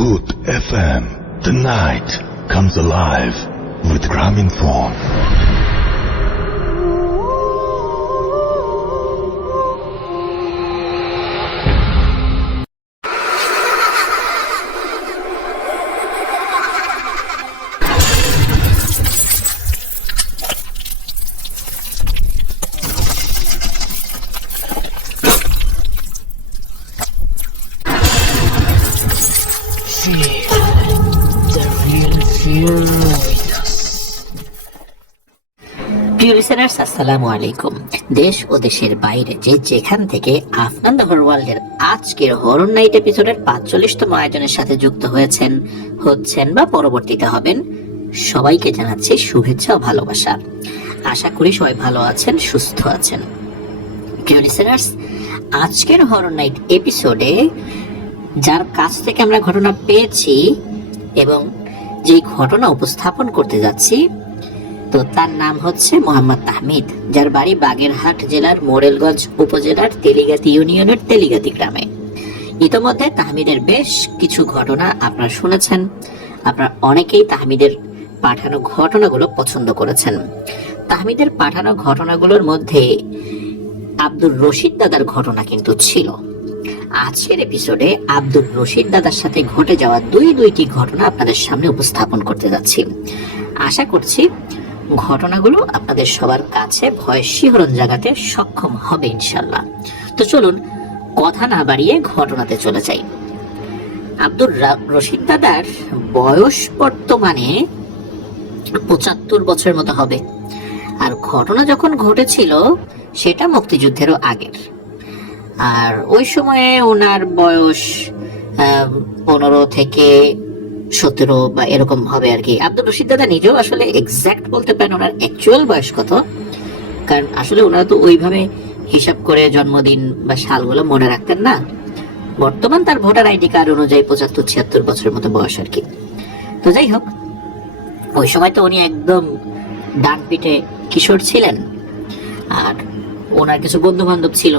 Bhoot FM. The night comes alive with Graminphone. প্রিয় listeners, আসসালামু আলাইকুম। দেশ ও দেশের বাইরে যে যেখান থেকে আফনান দ্য ওয়ার্ল্ডের আজকের হরর নাইট এপিসোডের 45তম আয়োজনের সাথে যুক্ত হচ্ছেন বা পরবর্তীতে হবেন, সবাইকে জানাচ্ছি শুভেচ্ছা ও ভালোবাসা। আশা করি সবাই ভালো আছেন, সুস্থ আছেন। প্রিয় লিসেনার্স, আজকের হরর নাইট এপিসোডে যার কাছ থেকে আমরা ঘটনা পেয়েছি এবং যে ঘটনা উপস্থাপন করতে যাচ্ছি, তো তার নাম হচ্ছে মোহাম্মদ তাহমিদ, যার বাড়ি বাগেরহাট জেলার মোরেলগঞ্জ উপজেলার তেলিগাতি ইউনিয়নের তেলিগাতি গ্রামে। ইতোমধ্যে তাহমিদের বেশ কিছু ঘটনা আপনারা শুনেছেন। আপনারা অনেকেই তাহমিদের পাঠানো ঘটনাগুলো পছন্দ করেছেন। তাহমিদের পাঠানো ঘটনাগুলোর মধ্যে আব্দুর রশিদ দাদার ঘটনা কিন্তু ছিল। আজকের এপিসোডে আব্দুর রশিদ দাদার সাথে ঘটে যাওয়া দুইটি ঘটনা আপনাদের সামনে উপস্থাপন করতে যাচ্ছি। আশা করছি ঘটনাগুলো আপনাদের সবার কাছে ভয় শিহরণ জাগাতে সক্ষম হবে ইনশাল্লাহ। তো চলুন কথা না বাড়িয়ে ঘটনাতে চলে যাই। আব্দুর রশিদ দাদার বয়স বর্তমানে 75 বছরের মতো হবে। আর ঘটনা যখন ঘটেছিল সেটা মুক্তিযুদ্ধেরও আগের। আর ওই সময়ে ওনার বয়স 15 থেকে 17 বা এরকম হবে আর কি। আব্দুর রশিদ দাদা নিজেও আসলে এক্সাক্ট বলতে পারেন ওনার অ্যাকচুয়াল বয়স কত, কারণ আসলে ওনারা তো ওইভাবে হিসাব করে জন্মদিন বা সালগুলো মনে রাখতেন না। বর্তমান তার ভোটার আইডি কার্ড অনুযায়ী 75-76 বছরের মতো বয়স আর কি। তো যাই হোক, ওই সময় তো উনি একদম ডান পিঠে কিশোর ছিলেন। আর ওনার কিছু বন্ধু বান্ধব ছিল,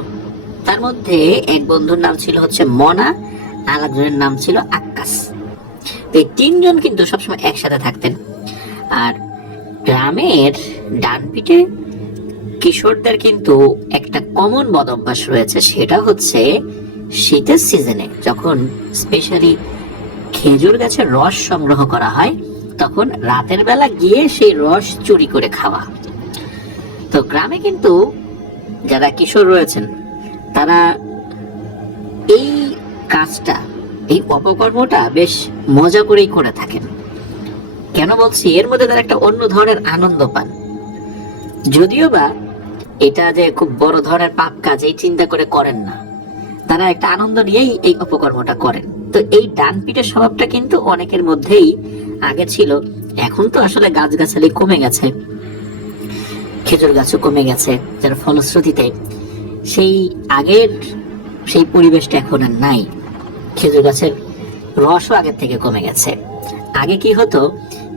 তার মধ্যে এক বন্ধুর নাম ছিল হচ্ছে মনা, আর একজনের নাম ছিল আক্কাস। এই তিনজন কিন্তু সবসময় একসাথে থাকতেন। আর গ্রামের ডান পিঠে কিশোরদের কিন্তু একটা কমন বদ অভ্যাস রয়েছে, সেটা হচ্ছে শীতের সিজনে যখন স্পেশালি খেজুর গাছের রস সংগ্রহ করা হয়, তখন রাতের বেলা গিয়ে সেই রস চুরি করে খাওয়া। তো গ্রামে কিন্তু যারা কিশোর রয়েছেন তারা এই কাজটা, এই অপকর্মটা বেশ মজা করেই করে থাকেন। কেন বলছি, এর মধ্যে তারা একটা অন্য ধরনের আনন্দ পান। যদিও বা এটা যে খুব বড় ধরনের পাপ কাজ এই চিন্তা করে করেন না, তারা একটা আনন্দ নিয়েই এই অপকর্মটা করেন। তো এই ডান পিঠের স্বভাবটা কিন্তু অনেকের মধ্যেই আগে ছিল। এখন তো আসলে গাছগাছালি কমে গেছে, খেজুর গাছও কমে গেছে, যার ফলশ্রুতিতে সেই আগের সেই পরিবেশটা এখন আর নাই। খেজুর গাছের রসও আগের থেকে কমে গেছে। আগে কি হতো,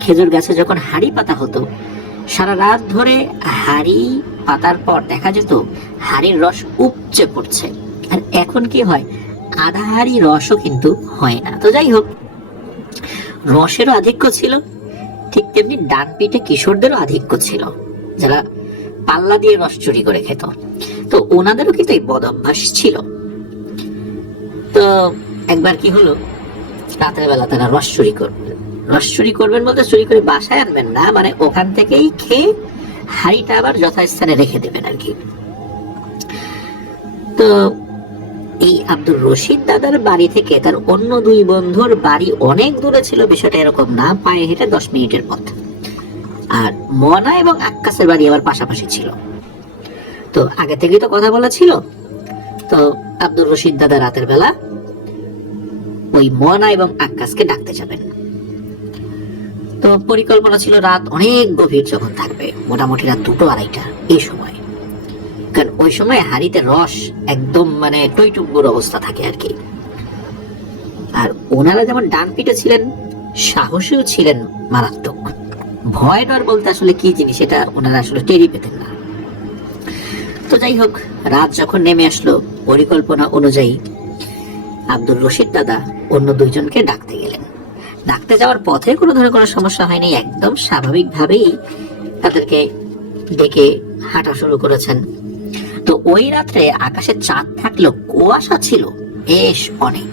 খেজুর গাছে যখন হাড়ি পাতা হতো, সারা রাত ধরে হাড়ি পাতার পর দেখা যেত হাড়ির রস উপচে পড়ছে। আর এখন কি হয়, আধা হাড়ি রসও কিন্তু হয় না। তো যাই হোক, রসেরও আধিক্য ছিল, ঠিক তেমনি ডান পিঠে কিশোরদেরও আধিক্য ছিল, যারা পাল্লা দিয়ে রস চুরি করে খেত। তো ওনাদেরও কিন্তু এই বদ অভ্যাস ছিল। তো একবার কি হলো, রাতের বেলা তারা রস চুরি করবেন বলতে চুরি করে বাসায় আনবেন না, মানে ওখান থেকেই খেয়ে হাড়িটা আবার যথাস্থানে রেখে দেবেন আর কি। তো এই আব্দুর রশিদ দাদার বাড়ি থেকে তার অন্য দুই বন্ধুর বাড়ি অনেক দূরে ছিল, বিষয়টা এরকম না, পায়ে হেঁটে 10 মিনিটের পথ। আর মনা এবং আক্কাসের বাড়ি আবার পাশাপাশি ছিল। তো আগে থেকেই তো কথা বলা ছিল। তো আব্দুর রশিদ দাদা রাতের বেলা ওই মনা এবং আক্কাসকে ডাকতে যাবেন। তো পরিকল্পনা ছিল রাত অনেক গভীর যখন থাকবে, মোটামুটি রাত 2-2:30 এই সময়, কারণ ওই সময় হাড়িতে রস একদম মানে টইটুম্বুর অবস্থা থাকে আর কি। আর ওনারা যেমন ডান পিঠে ছিলেন, সাহসীও ছিলেন মারাত্মক। ভয় ডর বলতে আসলে কি জিনিস এটা ওনারা আসলে টেরি পেতেন না। তো যাই হোক, রাত যখন নেমে আসলো, পরিকল্পনা অনুযায়ী আব্দুর রশিদ দাদা অন্য দুইজনকে ডাকতে গেলেন। ডাকতে যাওয়ার পথে কোনো ধরনের কোনো সমস্যা হয়নি, একদম স্বাভাবিকভাবেই তাদেরকে ডেকে হাঁটা শুরু করেছেন। তো ওই রাত্রে আকাশে চাঁদ থাকলেও কুয়াশা ছিল বেশ অনেক,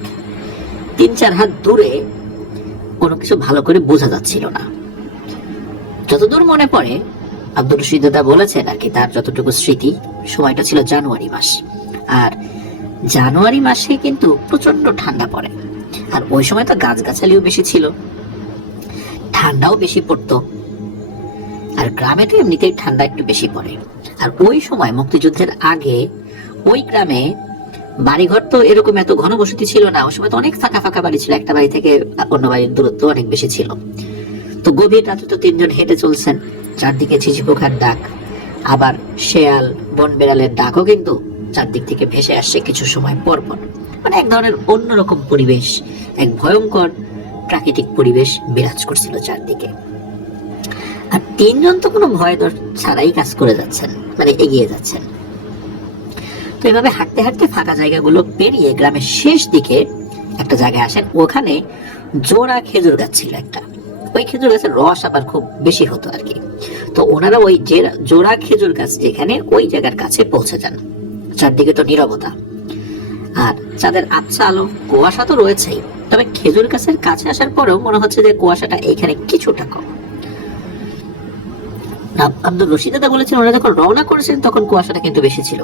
3-4 হাত দূরে কোনো কিছু ভালো করে বোঝা যাচ্ছিল না। যতদূর মনে পড়ে আব্দুর রশিদ দাদা বলেছেন আর কি, তার যতটুকু স্মৃতি, সময়টা ছিল জানুয়ারি মাস। আর জানুয়ারি মাসে কিন্তু প্রচন্ড ঠান্ডা পড়ে, আর ওই সময় তো গাছগাছালিও বেশি ছিল, ঠান্ডাও বেশি পড়তো। আর গ্রামে তো এমনিতেই ঠান্ডা একটু বেশি পড়ে। আর ওই সময় মুক্তিযুদ্ধের আগে ওই গ্রামে বাড়িঘর তো এরকম এত ঘনবসতি ছিল না, ওই সময় তো অনেক ফাঁকা ফাঁকা বাড়ি ছিল, একটা বাড়ি থেকে অন্য বাড়ির দূরত্ব অনেক বেশি ছিল। তো গভীর রাতে তো 3 জন হেঁটে চলছেন, চারদিকে ঝিঝি পোকার ডাক, আবার শেয়াল বন বেড়ালের ডাকও কিন্তু চারদিক থেকে ভেসে আসছে কিছু সময় পর পর। মানে এক ধরনের অন্যরকম পরিবেশ, এক ভয়ঙ্কর প্রাকৃতিক পরিবেশ বিরাজ করছিল চারদিকে। আর 3 জন তো কোনো ভয় ডর ছাড়াই কাজ করে যাচ্ছেন, মানে এগিয়ে যাচ্ছেন। তো এভাবে হাঁটতে হাঁটতে ফাঁকা জায়গাগুলো পেরিয়ে গ্রামের শেষ দিকে একটা জায়গায় আসেন, ওখানে জোড়া খেজুর গাছ ছিল একটা। ওই খেজুর গাছের রস আবার খুব বেশি হতো আর কি। তো ওনারা ওই যে জোড়া খেজুর গাছ যেখানে, ওই জায়গার কাছে পৌঁছে যান। চারদিকে তো নীরবতা, আর চাঁদের আবছা আলো, কুয়াশা তো রয়েছেই, তবে খেজুর গাছের কাছে আসার পরেও মনে হচ্ছে যে কুয়াশাটা এইখানে কিছুটা কম। আব্দুর রশিদ দাদা বলেছেন ওরা যখন রওনা করেছেন তখন কুয়াশাটা কিন্তু বেশি ছিল,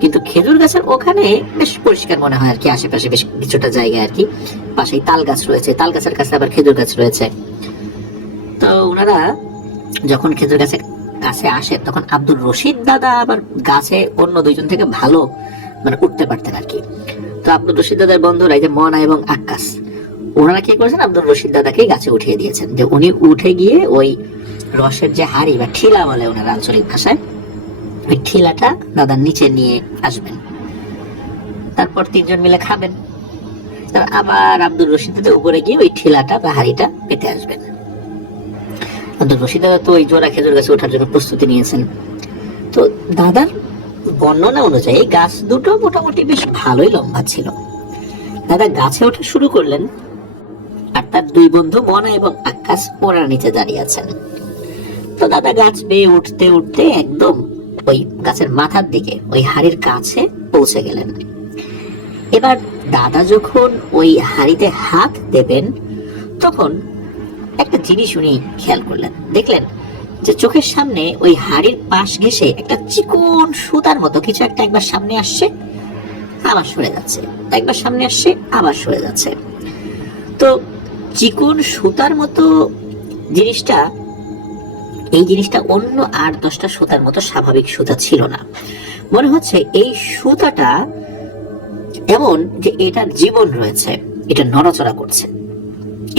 কিন্তু খেজুর গাছের ওখানে বেশ পরিষ্কার মনে হয় আর কি, আশেপাশে বেশ কিছুটা জায়গা আর কি, পাশেই তাল গাছ রয়েছে, তাল গাছের কাছে আবার খেজুর গাছ রয়েছে। তো ওনারা যখন খেজুর গাছের কাছে আসে তখন আব্দুর রশিদ দাদা আবার গাছে অন্য 2 জন থেকে ভালো মানে উঠতে পারতেন আর কি। তো আব্দুর রশিদ দাদার বন্ধুরা এই যে মনা এবং আক্কাস, ওনারা কি করেছেন, আব্দুর রশিদ দাদাকে গাছে উঠিয়ে দিয়েছেন, যে উনি উঠে গিয়ে ওই রসের যে হাড়ি বা ঠিলা বলে ওনার আঞ্চলিক ভাষায়, ওই ঠিলাটা দাদার নিচে নিয়ে আসবেন, তারপর 3 জন মিলে খাবেন। আবার আব্দুর রশিদ দাদা উপরে গিয়ে ওই ঠিলাটা বা হাড়িটা পেতে আসবেন। আব্দুর রশিদ দাদা তো ওই জোড়া খেজুর গাছে ওঠার জন্য প্রস্তুতি নিয়েছেন। তো দাদার বর্ণনা অনুযায়ী গাছ দুটো মোটামুটি বেশ ভালোই লম্বা ছিল। দাদা গাছে ওঠা শুরু করলেন, আর তার 2 বন্ধু মনা এবং আকাশ ওরা নিচে দাঁড়িয়ে আছেন। তো দাদা গাছ বেয়ে উঠতে উঠতে একদম ওই গাছের মাথার দিকে ওই হাড়ির কাছে পৌঁছে গেলেন। এবার দাদা যখন ওই হাড়িতে হাত দেবেন তখন একটা জিনিস উনি খেয়াল করলেন, দেখলেন যে চোখের সামনে ওই হাড়ির পাশ ঘেঁষে একটা চিকন সুতার মতো কিছু একটা একবার সামনে আসছে আবার সরে যাচ্ছে, একবার সামনে আসছে আবার সরে যাচ্ছে। তো চিকন সুতার মতো জিনিসটা, এই জিনিসটা অন্য 8-10টা সুতার মতো স্বাভাবিক সুতা ছিল না। মনে হচ্ছে এই সুতাটা এমন যে এটার জীবন রয়েছে, এটা নড়াচড়া করছে,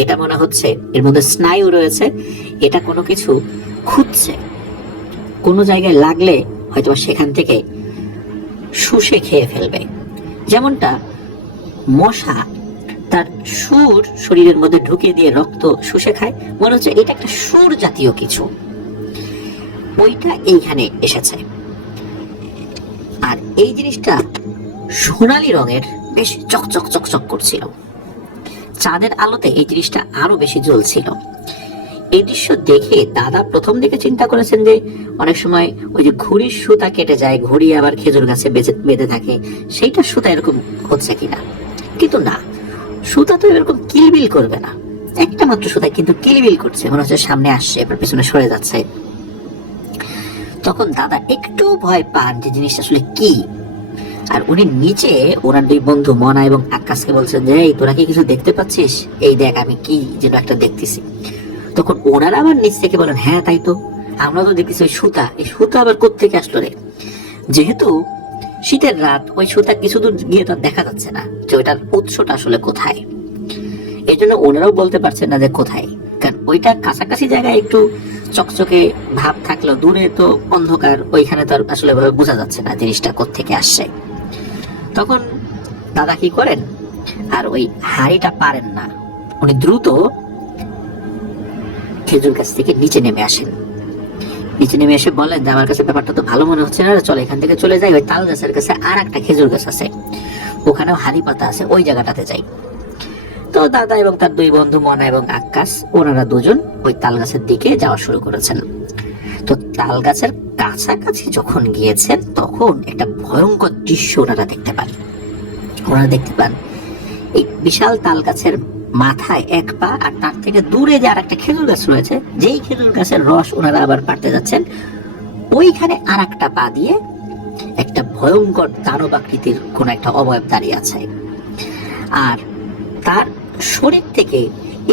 এটা মনে হচ্ছে এর মধ্যে স্নায়ু রয়েছে, এটা কোনো কিছু খুঁজছে, কোনো জায়গায় লাগলে হয়তো সেখান থেকে শুষে খেয়ে ফেলবে। যেমনটা মশা তার সুর শরীরের মধ্যে ঢুকিয়ে দিয়ে রক্ত শুষে খায়, মনে হচ্ছে এটা একটা সুর জাতীয় কিছু, ওইটা এইখানে এসেছে। আর এই জিনিসটা সোনালী রঙের, বেশ চকচক চকচক করছিল, চাঁদের আলোতে এই জিনিসটা আরো বেশি জ্বলছিল। এই দৃশ্য দেখে দাদা প্রথম দিকে চিন্তা করেছেন যে অনেক সময় ওই যে ঘুড়ির সুতা কেটে যায়, ঘুড়ি আবার খেজুর গাছে বেঁধে থাকে, সেইটা সুতা এরকম হচ্ছে কিনা, কিন্তু না, সুতা তো এরকম কিলবিল করবে না, একটা মাত্র সুতা কিন্তু কিলবিল করছে, মনে হচ্ছে সামনে আসছে এবার পেছনে সরে যাচ্ছে। তখন দাদা একটু ভয় পান যে জিনিসটা আসলে কি, আর উনি নিচে ওনার 2 বন্ধু মনা এবং আকাশকে বলছেন যে এই তোরা কি কিছু দেখতে পাচ্ছিস, এই দেখ আমি কি যেন একটা দেখতেছি। তখন ওনারা আবার নিচ থেকে বলেন হ্যাঁ তাই তো, আমরা তো দেখতেছি ওই সুতা, এই সুতা আবার কোত্থেকে আসলো রে। যেহেতু শীতের রাত, ওই সুতা কিছু দূর গিয়ে তো দেখা যাচ্ছে না যে ওইটার উৎসটা আসলে কোথায়, এই জন্য ওনারাও বলতে পারছেন না যে কোথায়, কারণ ওইটা কাছাকাছি জায়গায় একটু চকচকে ভাব থাকলেও দূরে তো অন্ধকার, ওইখানে তো আসলে বোঝা যাচ্ছে না জিনিসটা কোত্থেকে আসছে। তখন দাদা কি করেন, আর ওই হাড়িটা পারেন না, উনি দ্রুত খেজুর গাছ থেকে নিচে নেমে আসেন। নিচে নেমে এসে বলেন যে আমার কাছে ব্যাপারটা তো ভালো মনে হচ্ছে না, চলো এখান থেকে চলে যাই, ওই তাল গাছের কাছে আর একটা খেজুর গাছ আছে, ওখানেও হাড়ি পাতা আছে, ওই জায়গাটাতে যাই। তো দাদা এবং তার দুই বন্ধু মনা এবং আকাশ, ওনারা দুজন ওই তাল গাছের দিকে যাওয়া শুরু করেছেন। তো তাল গাছের কাছাকাছি যখন গিয়েছেন তখন একটা ভয়ঙ্কর দৃশ্য ওনারা দেখতে পান। ওনারা দেখতে পান এই বিশাল তাল গাছের মাথায় এক পা, আর তার থেকে দূরে যে আর একটা খেজুর গাছ রয়েছে, যেই খেজুর গাছের রস ওনারা আবার পাড়তে যাচ্ছেন, ওইখানে আর একটা পা দিয়ে একটা ভয়ঙ্কর দানব আকৃতির কোন একটা অবয়ব দাঁড়িয়ে আছে। আর তার শরীর থেকে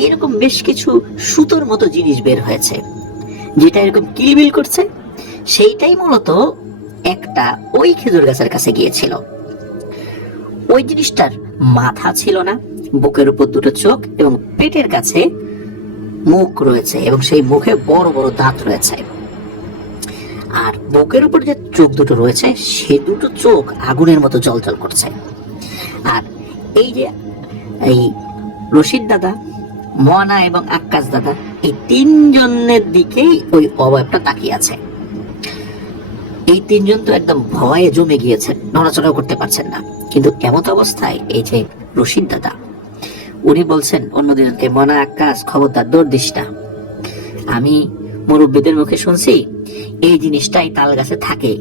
এরকম বেশ কিছু সুতোর মতো জিনিস বের হয়েছে, যেটা এরকম কিলবিল করছে। সেইটাই মূলত একটা ওই খেজুর গাছের কাছে গিয়েছিল। ওই জিনিসটার মাথা ছিল না, বুকের উপর দুটো চোখ এবং পেটের কাছে মুখ রয়েছে, এবং সেই মুখে বড় বড় দাঁত রয়েছে। আর বুকের উপর যে চোখ দুটো রয়েছে, সে দুটো চোখ আগুনের মতো জ্বলজ্বল করছে। আর এই যে এই রশিদ দাদা, মনা এবং আকাশ দাদা, এই তিনজনের দিকেই ওই অবয়বটা তাকিয়ে আছে। এই তিনজন তো একদম ভয়ে জমে গিয়েছেন, নড়াচড়াও করতে পারছেন না। কিন্তু এমত অবস্থায় এই যে রশিদ দাদা, উনি বলছেন অন্য দুজনকে, মনা, আকাশ, খবরদার দৌড় দিস না। আমি মুরব্বীদের মুখে শুনছি এই জিনিসটাই তাল গাছে থাকে,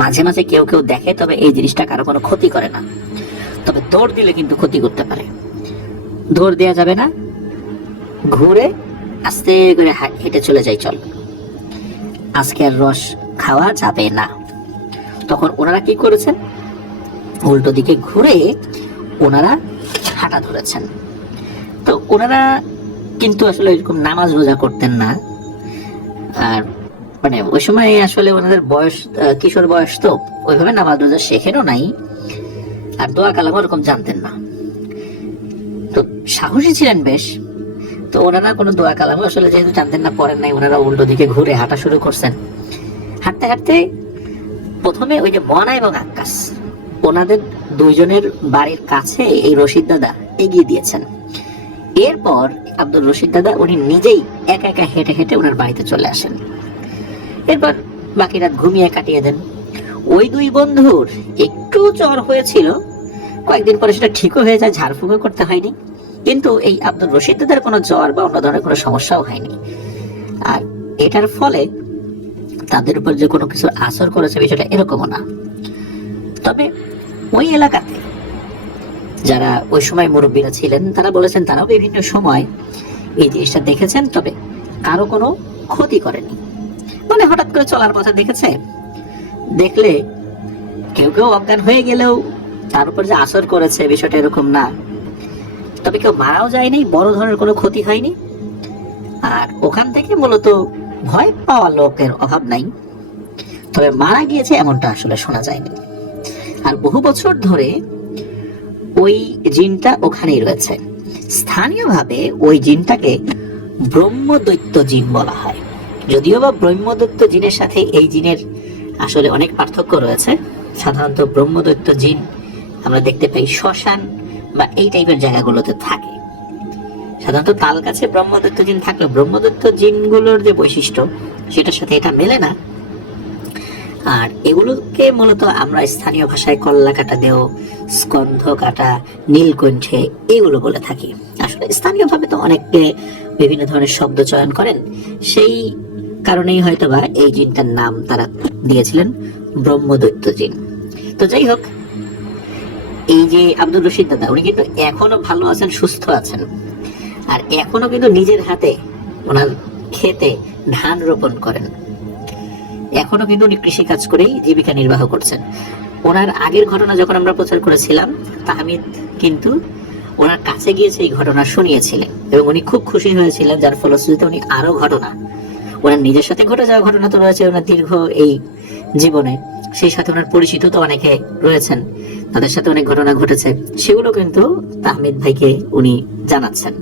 মাঝে মাঝে কেউ কেউ দেখে, তবে এই জিনিসটা কারো কোনো ক্ষতি করে না, তবে দৌড় দিলে কিন্তু ক্ষতি করতে পারে। দৌড় দেওয়া যাবে না, ঘুরে আস্তে করে হেঁটে চলে যাই, চল, আজকে আর রস খাওয়া যাবে না। তখন ওনারা কি করেছেন, উল্টো দিকে ঘুরে ওনারা হাঁটা ধরেছেন। তো ওনারা কিন্তু আসলে এরকম নামাজ রোজা করতেন না, আর মানে ওই সময় আসলে ওনাদের বয়স কিশোর বয়স, তো ওইভাবে নামাজ রোজা শেখেনও নাই, আর দোয়া কালাম ওরকম জানতেন না। তো সাহসী ছিলেন বেশ। তো ওনারা কোনো দোয়া কালাম আসলে যেহেতু জানতেন না, পড়েন নাই, ওনারা উল্টো দিকে ঘুরে হাঁটা শুরু করছেন। হাঁটতে হাঁটতে প্রথমে ওই যে মনা এবং আকাশ, ওনাদের দুইজনের বাড়ির কাছে এই রশিদ দাদা এগিয়ে দিয়েছেন। এরপর আব্দুল রশিদ দাদা উনি নিজেই একা একা হেঁটে হেঁটে ওনার বাড়িতে চলে আসেন। এরপর বাকি রাত ঘুমিয়ে কাটিয়ে দেন। ওই দুই বন্ধুর একটু জ্বর হয়েছিল, কয়েকদিন পরে সেটা ঠিকও হয়ে যায়, ঝাড়ফুঁকও করতে হয়নি। কিন্তু এই আব্দুল রশিদ দাদার কোনো জ্বর বা অন্য ধরনের কোনো সমস্যাও হয়নি। আর এটার ফলে তাদের উপর যে কোনো কিছু আসর করেছে বিষয়টা এরকমও না। তবে ওই এলাকাতে যারা ওই সময় মুরব্বীরা ছিলেন, তারা বলেছেন তারাও বিভিন্ন সময় এই জিনিসটা দেখেছেন, তবে কারো কোনো ক্ষতি করেনি। মানে হঠাৎ করে চলার পথে দেখেছে, দেখলে কেউ কেউ অজ্ঞান হয়ে গেলেও তার উপর যে আসর করেছে বিষয়টা এরকম না। তবে কেউ মারাও যায়নি, বড় ধরনের কোনো ক্ষতি হয়নি। আর ওখান থেকে মূলত ভয় পাওয়া লোকের অভাব নাই, তবে মারা গিয়েছে এমনটা আসলে শোনা যায়নি। আর বহু বছর ধরে ওই জিনটা ওখানেই রয়েছে। স্থানীয়ভাবে ওই জিনটাকে ব্রহ্মদৈত্য জিন বলা হয়। যদিও বা ব্রহ্মদৈত্য জিনের সাথে এই জিনের আসলে অনেক পার্থক্য রয়েছে। সাধারণত ব্রহ্মদৈত্য জিন আমরা দেখতে পাই শ্মশান বা এই টাইপের জায়গাগুলোতে থাকে। সাধারণত তাল গাছে ব্রহ্মদৈত্য জিন থাকলে ব্রহ্মদৈত্য জিনগুলোর যে বৈশিষ্ট্য সেটার সাথে এটা মেলে না। আর এগুলোকে মূলত আমরা স্থানীয় ভাষায় কল্লা কাটা দেও, স্কন্ধ কাটা, নীলকণ্ঠে এগুলো বলে থাকি। আসলে স্থানীয়ভাবে তো অনেকে বিভিন্ন ধরনের শব্দ চয়ন করেন, সেই কারণেই হয়তোবা এই জিনটার নাম তারা দিয়েছিলেন ব্রহ্মদৈত্য জিন। তো যাই হোক, এই যে আব্দুল রশিদ দাদা উনি কিন্তু এখনো ভালো আছেন, সুস্থ আছেন। আর এখনো কিন্তু নিজের হাতে ওনার ক্ষেতে ধান রোপণ করেন। এখনো কিন্তু উনি কৃষি কাজ করেই জীবিকা নির্বাহ করছেন। ওনার আগের ঘটনা যখন আমরা প্রচার করেছিলাম, তাহমিদ কিন্তু ওনার কাছে গিয়েছে এই ঘটনা শুনিয়েছিলেন এবং উনি খুব খুশি হয়েছিলেন, যার ফলশ্রুতিতে উনি আরো ঘটনা, ওনার নিজের সাথে ঘটে যাওয়া ঘটনা তো রয়েছে ওনার দীর্ঘ এই জীবনে, সেই সাথে ওনার পরিচিত তো অনেকে রয়েছেন, তাদের সাথে অনেক ঘটনা ঘটেছে, সেগুলো কিন্তু তাহমিদ ভাইকে উনি জানাচ্ছেন।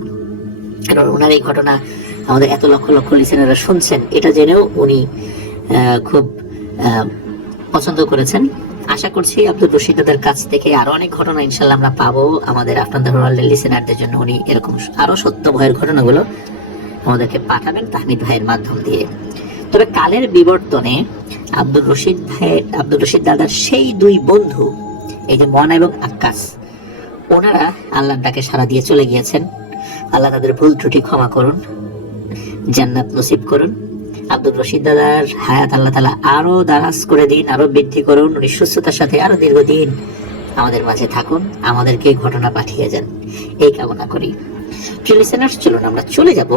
কারণ ওনার এই ঘটনা আমাদের এত লক্ষ লক্ষ লিসেনাররা শুনছেন, এটা জেনেও উনি খুব পছন্দ করেছেন। আশা করছি আব্দুল রশিদ দাদার কাছ থেকে আরো অনেক ঘটনা ইনশাল্লাহ আমরা পাবো আমাদের আফটার দ্য ওয়ার্ল্ডের লিসেনারদের জন্য। উনি এরকম আরো সত্য ভয়ের ঘটনাগুলো আমাদেরকে পাঠাবেন তাহমিদ ভাইয়ের মাধ্যম দিয়ে। তবে কালের বিবর্তনে আব্দুল রশিদ দাদার সেই দুই বন্ধু, এই যে মনা এবং আকাশ, ওনারা আল্লাহর ডাকে সাড়া দিয়ে চলে গিয়েছেন। আল্লাহ তাদের ভুল ত্রুটি ক্ষমা করুন, জান্নাত নসিব করুন। আব্দুর রশিদ দাদার হায়াত আল্লাহ তাআলা আরো দারাজ করে দিন, আরো বৃদ্ধি করুন। উনি সুস্থতার সাথে আরো দীর্ঘদিন আমাদের মাঝে থাকুন, আমাদেরকে ঘটনা পাঠিয়ে যান, এই কামনা করি। প্রিয় লিসেনার্স, চলুন আমরা চলে যাব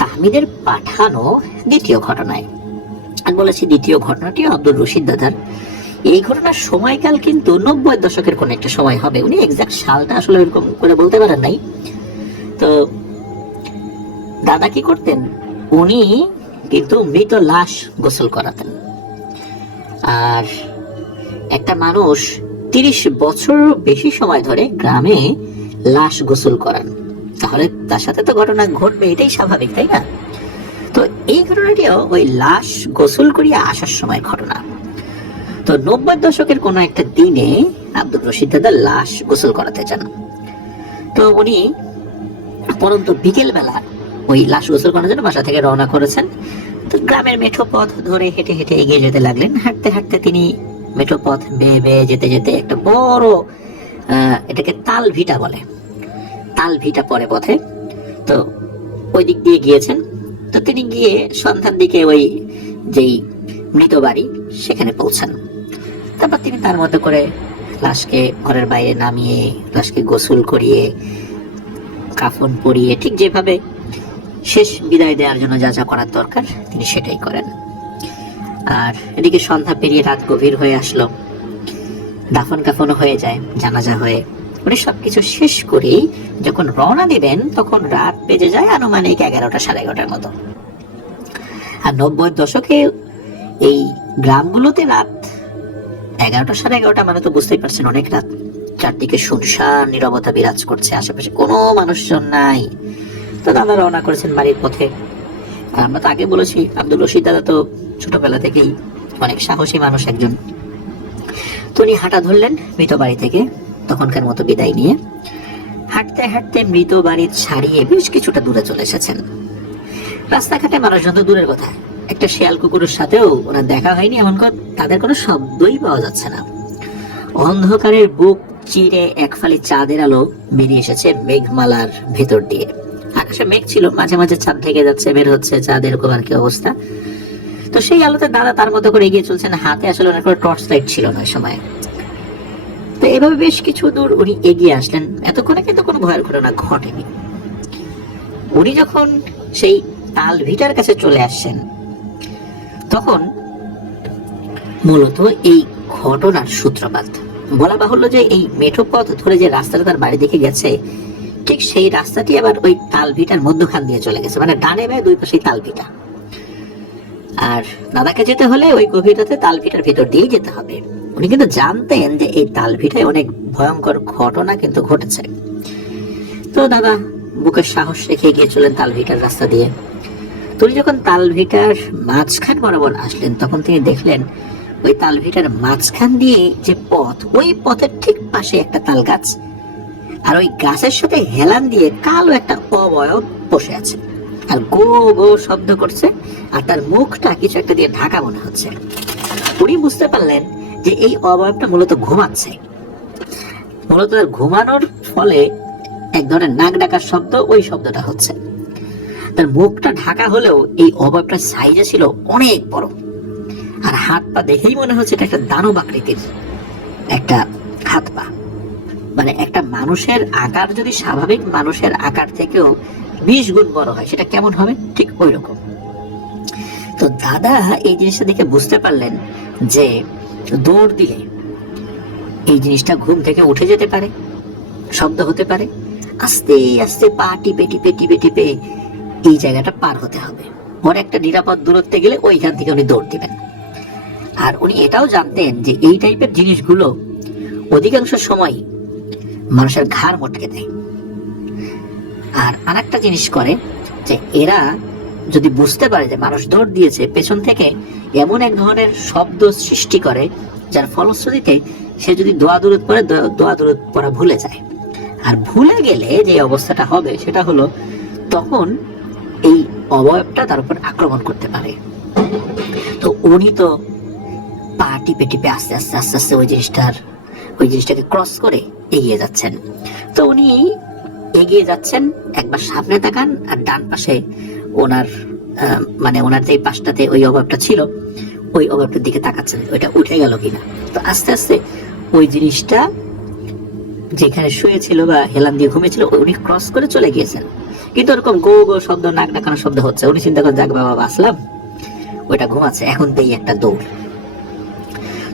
তাহমিদের পাঠানো দ্বিতীয় ঘটনায়। আমি বলেছি দ্বিতীয় ঘটনাটিও আব্দুর রশিদ দাদার। এই ঘটনার সময়কাল কিন্তু 90-এর দশকের কোন একটা সময় হবে। উনি এক্সাক্ট সালটা আসলে এরকম করে বলতে পারেন নাই। তো দাদা কি করতেন, উনি কিন্তু মৃত লাশ গোসল করাতেন। আর একটা মানুষ 30 বছর বেশি সময় ধরে গ্রামে লাশ গোসল করান, তাহলে তার সাথে তো ঘটনা ঘটবে, এটাই স্বাভাবিক, তাই না? তো এই ঘটনাটিও ওই লাশ গোসল করিয়া আসার সময় ঘটনা। তো 90-এর দশকের কোন একটা দিনে আব্দুর রশিদ দাদা লাশ গোসল করাতে চান। তো উনি পরন্ত বিকেল বেলা ওই লাশ গোসল করার জন্য বাসা থেকে রওনা করেছেন। তো গ্রামের মেঠো পথ ধরে হেঁটে হেঁটে এগিয়ে যেতে লাগলেন। হাঁটতে হাঁটতে তিনি মেঠো পথ বেয়ে বেয়ে যেতে যেতে একটা বড় এটাকে তাল ভিটা বলে, তাল ভিটা পরে পথে, তো ওই দিক দিয়ে গিয়েছেন। তো তিনি গিয়ে সন্ধ্যার দিকে ওই যেই মৃত বাড়ি সেখানে পৌঁছান। তারপর তিনি তার মতো করে লাশকে ঘরের বাইরে নামিয়ে লাশকে গোসল করিয়ে কাফন পরিয়ে ঠিক যেভাবে শেষ বিদায় দেওয়ার জন্য যা যা করার দরকার তিনি সেটাই করেন। আর এদিকে সন্ধ্যা পেরিয়ে রাত গভীর হয়ে আসলো, দাফন কাফন হয়ে যায়, জানাজা হয়ে উনি সবকিছু শেষ করেই যখন রওনা দিবেন তখন রাত বেজে যায় আনুমানিক 11টা 11:30 মতো। আর 90-এর দশকে এই গ্রামগুলোতে রাত 11টা 11:30 মানে তো বুঝতেই পারছেন অনেক রাত। চারদিকে শুনশান নীরবতা বিরাজ করছে, আশেপাশে কোনো মানুষজন নাই। তো দাদা রওনা করেছেন বাড়ির পথে। আর আমরা তো আগে বলেছি আব্দুর রশিদ দাদা তো ছোটবেলা থেকেই অনেক সাহসী মানুষ একজন। তো উনি হাঁটা ধরলেন মৃত বাড়ি থেকে তখনকার মতো বিদায় নিয়ে। হাঁটতে হাঁটতে মৃত বাড়ি ছাড়িয়ে বেশ কিছুটা দূরে চলে এসেছেন। রাস্তাঘাটে মানুষজন তো দূরের কথা, একটা শিয়াল কুকুরের সাথেও ওনার দেখা হয়নি, এমন তাদের কোনো শব্দই পাওয়া যাচ্ছে না। অন্ধকারের বুক চিরে এক ফালি চাঁদের আলো বেরিয়ে এসেছে মেঘমালার ভেতর দিয়ে। আকাশে মেঘ ছিল, মাঝে মাঝে চাঁদ ঢেকে যাচ্ছে, বের হচ্ছে চাঁদ, এরকম আর কি অবস্থা। তো সেই আলোতে দাদা তার মতো করে এগিয়ে চলছেন। হাতে আসলে অনেক করে টর্চ লাইট ছিল না ওই সময়। তো এভাবে বেশ কিছু দূর উনি এগিয়ে আসলেন। এতক্ষণে কিন্তু কোনো ভয়ের ঘটনা ঘটেনি। উনি যখন সেই তাল ভিটার কাছে চলে আসছেন তখন মূলত এই ঘটনার সূত্রপাত বলা বাহুল্য যে এই মেঠো পথ ধরে যে রাস্তাটা তার বাড়ি দিকে গেছে ঠিক সেই রাস্তাটি আবার ওই তাল ভিটার মধ্যখান দিয়ে চলে গেছে, মানে ডানে বায়ে দুই পাশেই তাল ভিটা। আর দাদাকে যেতে হলে ওই গভীরতাতে তাল ভিটার ভেতর দিয়েই যেতে হবে। উনি কিন্তু জানতেন যে এই তাল ভিটায় অনেক ভয়ঙ্কর ঘটনা কিন্তু ঘটেছে। তো দাদা বুকের সাহস রেখে গিয়ে চলেন তাল ভিটার রাস্তা দিয়ে। তিনি যখন তাল ভিটার মাঝখান বরাবর আসলেন তখন তিনি দেখলেন ওই তাল ভিটার মাঝখান দিয়ে যে পথ, ওই পথের ঠিক পাশে একটা তাল গাছ, আর ওই গাছের সাথে হেলান দিয়ে কালো একটা অবয়ব বসে আছে আর গো গো শব্দ করছে, আর তার মুখটা কিছু একটা দিয়ে ঢাকা মনে হচ্ছে। উনি বুঝতে পারলেন যে এই অবয়বটা মূলত ঘুমাচ্ছে। মূলত ঘুমানোর ফলে এক ধরনের নাক ডাকার শব্দ, ওই শব্দটা হচ্ছে। তার মুখটা ঢাকা হলেও এই অবয়বটার সাইজে ছিল অনেক বড়, আর হাত পা দেখেই মনে হচ্ছে এটা একটা দানব আকৃতির একটা হাত পা। মানে একটা মানুষের আকার যদি স্বাভাবিক মানুষের আকার থেকেও 20 গুণ বড় হয়, সেটা কেমন হবে? ঠিক ওই রকম। তো দাদা এই জিনিসটা দেখে বুঝতে পারলেন যে দৌড় দিলে এই জিনিসটা ঘুম থেকে উঠে যেতে পারে, শব্দ হতে পারে। আস্তে আস্তে পা টিপে টিপে টিপে টিপে এই জায়গাটা পার হতে হবে। পরে একটা নিরাপদ দূরত্বে গেলে ওইখান থেকে উনি দৌড় দিবেন। আর উনি এটাও জানতেন যে এই টাইপের জিনিসগুলো অধিকাংশ সময় মানুষের ঘাড় মটকে দেয়। আর আরেকটা জিনিস করে যে এরা যদি বুঝতে পারে যে মানুষ দৌড় দিয়েছে, পেছন থেকে এমন এক ধরনের শব্দ সৃষ্টি করে যার ফলশ্রুতিতে সে যদি দোয়া দরুদ পড়ে, দোয়া দরুদ পড়া ভুলে যায়। আর ভুলে গেলে যে অবস্থাটা হবে সেটা হলো তখন এই অবয়বটা তার উপর আক্রমণ করতে পারে। তো উনি তো পা টিপে টিপে আস্তে আস্তে আস্তে আস্তে ওই জিনিসটার ওই জিনিসটাকে ক্রস করে এগিয়ে যাচ্ছেন। তো উনি এগিয়ে যাচ্ছেন, একবার সামনে তাকান আর ডান পাশে ওনার মানে ওনার যে পাশটাতে ওই অভাবটা ছিল ওই অভাবটার দিকে তাকাচ্ছেন, ওইটা উঠে গেল কিনা। তো আস্তে আস্তে ওই জিনিসটা যেখানে শুয়েছিল বা হেলান দিয়ে ঘুমিয়েছিল উনি ক্রস করে চলে গিয়েছেন, কিন্তু ওরকম গো গো শব্দ, নাক ডাকানো শব্দ হচ্ছে। উনি চিন্তা করেন, যাক বাবা বাঁচলাম, ওইটা ঘুমাচ্ছে, এখন দেই একটা দৌড়।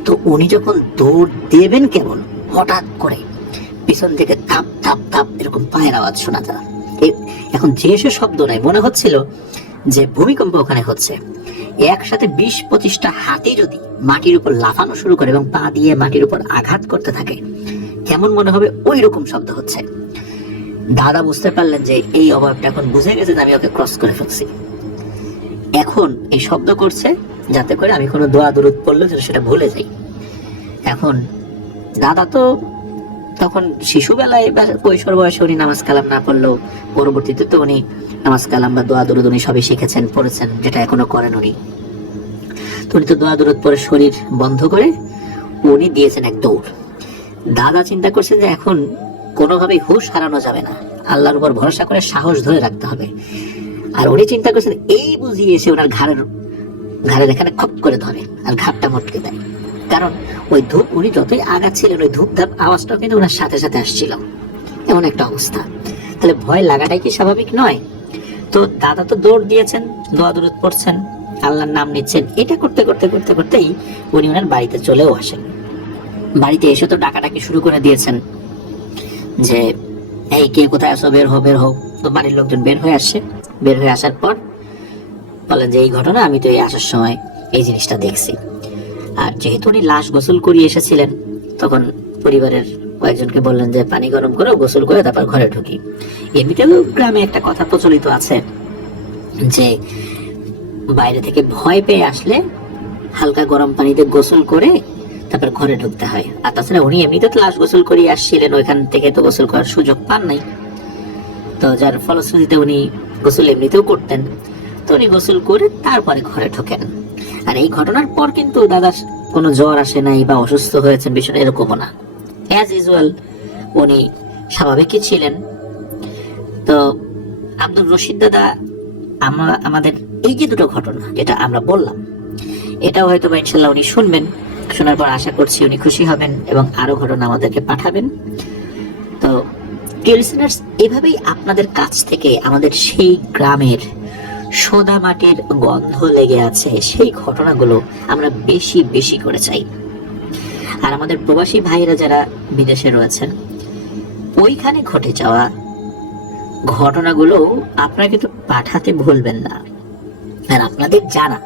তো উনি যখন দৌড় দেবেন কেবল হঠাৎ করে পিছন থেকে থাপ থাপ থাপ এরকম পায়ের আওয়াজ শোনা যায়। এখন যে সে শব্দ নাই, মনে হচ্ছিল যে ভূমিকম্প ওখানে হচ্ছে। একসাথে 20-25টা হাতি যদি মাটির উপর লাফানো শুরু করে এবং পা দিয়ে মাটির উপর আঘাত করতে থাকে, কেমন মনে হবে ওই রকম শব্দ হচ্ছে। দাদা বুঝতে পারলেন যে এই অভাবটা এখন বুঝে গেছে যে আমি ওকে ক্রস করে ফেলছি। এখন এই শব্দ করছে যাতে করে আমি কোনো দোয়া দুরুদ পড়লে সেটা ভুলে যাই। এখন দাদা তো তখন শিশুবেলায় বা কৈশোর বয়সে উনি নামাজ কালাম না পড়লেও পরবর্তীতে তো উনি নামাজ কালাম বা দোয়া দুরুদ উনি সবই শিখেছেন, পড়েছেন, যেটা এখনো করেন উনি। তো উনি তো দোয়া দুরুদ পরে শরীর বন্ধ করে উনি দিয়েছেন এক দৌড়। দাদা চিন্তা করছেন যে এখন কোনোভাবেই হুঁশ হারানো যাবে না, আল্লাহর উপর ভরসা করে সাহস ধরে রাখতে হবে। আর উনি চিন্তা করছেন এই বুঝিয়ে এসে ওনার ঘাড়ের এখানে খপ করে ধরে আর ঘাটটা মটকে দেয়। কারণ ওই ধূপ উনি যতই আগাচ্ছিলেন ওই ধূপ ধাপ আওয়াজটাও কিন্তু ওনার সাথে সাথে আসছিল, এমন একটা অবস্থা। তাহলে ভয় লাগাটাই কি স্বাভাবিক নয়? তো দাদা তো দৌড় দিয়েছেন, দোয়া দুরুদ পড়ছেন, আল্লাহর নাম নিচ্ছেন। এটা করতে করতে করতে করতেই উনি ওনার বাড়িতে চলেও আসেন। বাড়িতে এসে তো ডাকাডাকি শুরু করে দিয়েছেন যে এই কে কোথায় আসো, বের হো বের হো। তো বাড়ির লোকজন বের হয়ে আসছে। বের হয়ে আসার পর বলেন যে এই ঘটনা আমি তো এই আসার সময় এই জিনিসটা দেখছি। আর যেহেতু উনি লাশ গোসল করিয়ে এসেছিলেন, তখন পরিবারের কয়েকজনকে বললেন যে পানি গরম করে গোসল করে তারপর ঘরে ঢুকি। এমনিতেও গ্রামে একটা কথা প্রচলিত আছে যে বাইরে থেকে ভয় পেয়ে আসলে হালকা গরম পানিতে গোসল করে তারপর ঘরে ঢুকতে হয়। আর তাছাড়া উনি এমনিতে তো লাশ গোসল করিয়ে আসছিলেন, ওইখান থেকে তো গোসল করার সুযোগ পান নাই। তো যার ফলশ্রুতিতে উনি গোসল এমনিতেও করতেন। তো উনি গোসল করে তারপরে ঘরে ঢোকেন। আর এই ঘটনার পর কিন্তু দাদার কোনো জ্বর আসে নাই বা অসুস্থ হয়েছেন বিষয়টা এরকমও না। অ্যাজ ইউজুয়াল উনি স্বাভাবিকই ছিলেন। তো আব্দুর রশিদ দাদা আমাদের এই যে দুটো ঘটনা যেটা আমরা বললাম, এটাও হয়তো বা ইনশাল্লাহ উনি শুনবেন। শোনার পর আশা করছি উনি খুশি হবেন এবং আরো ঘটনা আমাদেরকে পাঠাবেন। তো লিসেনার্স, এভাবেই আপনাদের কাছ থেকে আমাদের সেই গ্রামের সোদা মাটির গন্ধ লেগে আছে সেই ঘটনাগুলো আমরা বেশি বেশি করে চাই। আর আমাদের প্রবাসী ভাইরা যারা বিদেশে রয়েছেন, ওইখানে ঘটে যাওয়া ঘটনাগুলো আপনারা কিন্তু পাঠাতে ভুলবেন না। আর আপনাদের জানা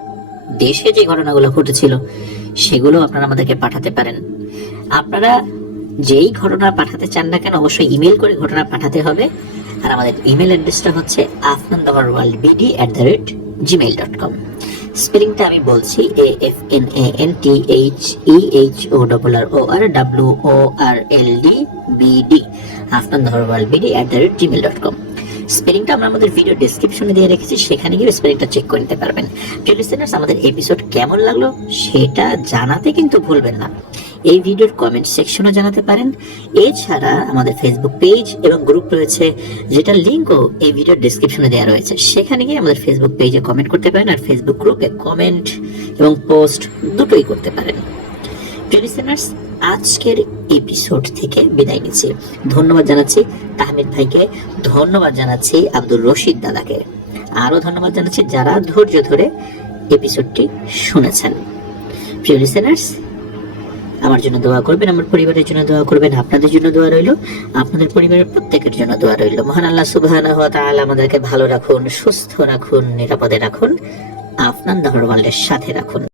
দেশে যে ঘটনাগুলো ঘটেছিল সেগুলো আপনারা আমাদেরকে পাঠাতে পারেন। আপনারা যেই ঘটনা পাঠাতে চান না কেন অবশ্যই ইমেল করে ঘটনা পাঠাতে হবে। আর আমাদের ইমেল অ্যাড্রেসটা হচ্ছে afnandaharworld@gmail.com। স্পেলিংটা আমি বলছি AFNANTHEHORRORWORLDBD, afnandaharworld@gmail.com। স্পেলিংটা আমরা আমাদের ভিডিও ডেসক্রিপশনে দিয়ে রেখেছি, সেখানে গিয়ে স্পেলিংটা চেক করে নিতে পারবেন। প্রিয় লিসেনার্স, আমাদের এপিসোড কেমন লাগলো সেটা জানাতে কিন্তু ভুলবেন না। এই ভিডিওর কমেন্ট সেকশনে জানাতে পারেন। এছাড়া আমাদের ফেসবুক পেজ এবং গ্রুপ রয়েছে, যেটা লিংকও এই ভিডিওর ডেসক্রিপশনে দেওয়া রয়েছে। সেখানে গিয়ে আমাদের ফেসবুক পেজে কমেন্ট করতে পারেন আর ফেসবুক গ্রুপে কমেন্ট এবং পোস্ট দুটোই করতে পারেন। প্রিয় লিসেনার্স, আজকের এপিসোড থেকে বিদায় নিচ্ছি। ধন্যবাদ জানাচ্ছি তাহমিদ ভাইকে, ধন্যবাদ জানাচ্ছি আব্দুর রশিদ দাদাকে, আরো ধন্যবাদ জানাচ্ছি যারা ধৈর্য ধরে এপিসোডটি শুনেছেন। প্রিয় লিসেনার্স, আমার জন্য দোয়া করবেন, আমার পরিবারের জন্য দোয়া করবেন, আপনাদের জন্য দোয়া রইল, আপনাদের পরিবারের প্রত্যেকের জন্য দোয়া রইল। মহান আল্লাহ সুবহানাহু ওয়া তাআলা আমাদেরকে ভালো রাখুন, সুস্থ রাখুন, নিরাপদে রাখুন, আফনান দ্য ওয়ার্ল্ডের সাথে রাখুন।